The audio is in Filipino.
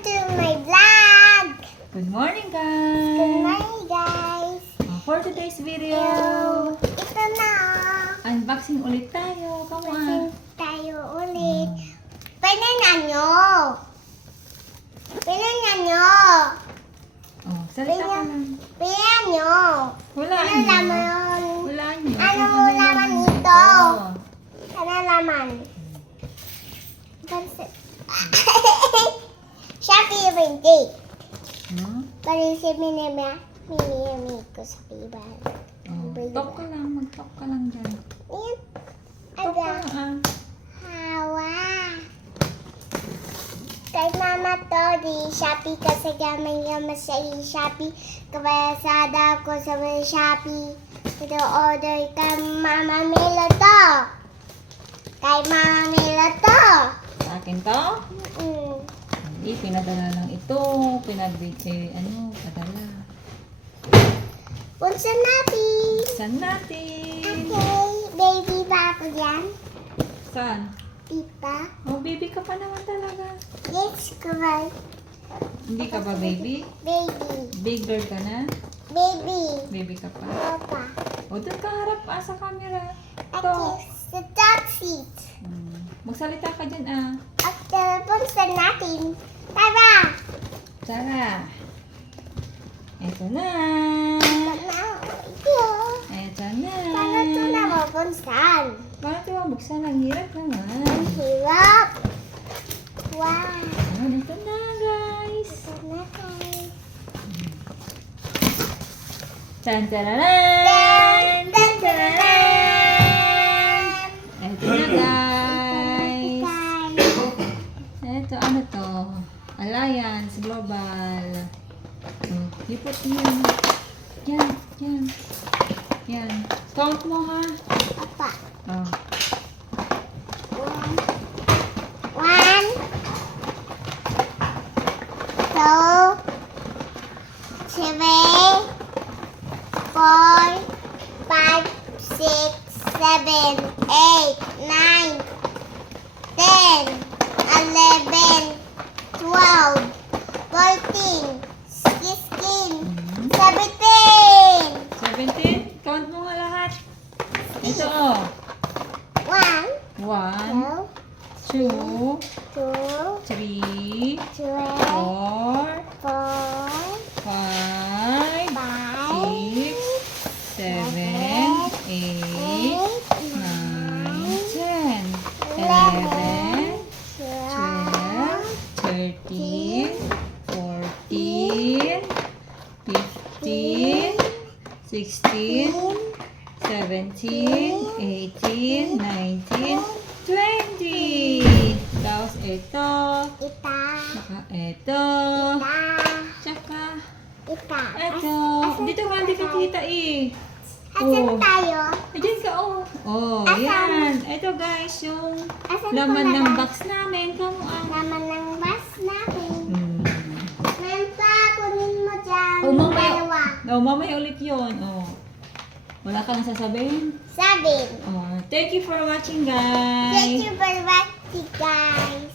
to my vlog! Good morning, guys! Good morning, guys! For today's video, Ito na! unboxing ulit tayo. Come on! Unboxing tayo ulit. Pinanya nyo! Pinanya nyo! Oh, salita ka lang. Pinanya nyo! Wala Ano nyo. laman? Wala nyo. Anong Kung laman nito? nito? Ano laman? Pansit. Shopee birthday. Huh? Pari si Minimi ko sa piba. Oh, talk ka lang. Mag-talk ka lang dyan. Ayan. Talk ka lang, Hawa. Kay mama to, di Shopee kasi gamay sa Shopee. Kabayasada ko sa Shopee. Ito order kay Mama Mila to. Kay Mama Mila to. Sa akin to? Hindi, pinadala lang ito. Padala. Punsa natin. Saan natin? Okay. Baby ba ako dyan? Saan? Pipa? Oh, baby ka pa naman talaga. Yes, kumay. Hindi ka ba baby? Baby. Big girl ka na? Baby. Baby ka pa? Papa. O, doon ka harap sa camera. At To. sa top seat. Magsalita ka dyan, ah. At punsa natin. Tara! Tara. Eto na. Eto na. Paano ito na mapunsan? Bakit ito buksan? Ang hirap naman. Ang hirap. Wow. Ito na, guys. Ito na guys. Tan-tararan! Dan, dan, dan, dan. Eto na, guys. Guys. Eto, ano to? Alliance Global. Oh, lipot yan. Yan. Yan. Count mo, ha? Papa. Oh. One. Two. Three. 4, 5, 6, 7, 8, 9, 10, 11, 12, 14, 16, 17. 17? Count mo nga lahat. Ito, oh. 1, 1, 2, 2, 3, 3, 4, 4, 5, 5, 6, 7, 8, 9, 10, 11, 12, 13, 14, 15, 16, 17, 18, 19, 20. Tapos ito. Ita, Saka ito. Tsaka ita. ito. Dito ka, hindi ka kita eh. Asan Oh. tayo? Ayan ka, oh. Oh, Asan? yan. Ito guys, yung Asan laman ko ng na- box namin. Come on. Laman ng bus natin. Hmm. Manta, kunin mo dyan. Oh, mamaya. Dalawa. Oh, mamaya ulit yun. Oh. Wala ka nang sasabihin? 7. Oh, thank you for watching, guys. Thank you for watching, guys.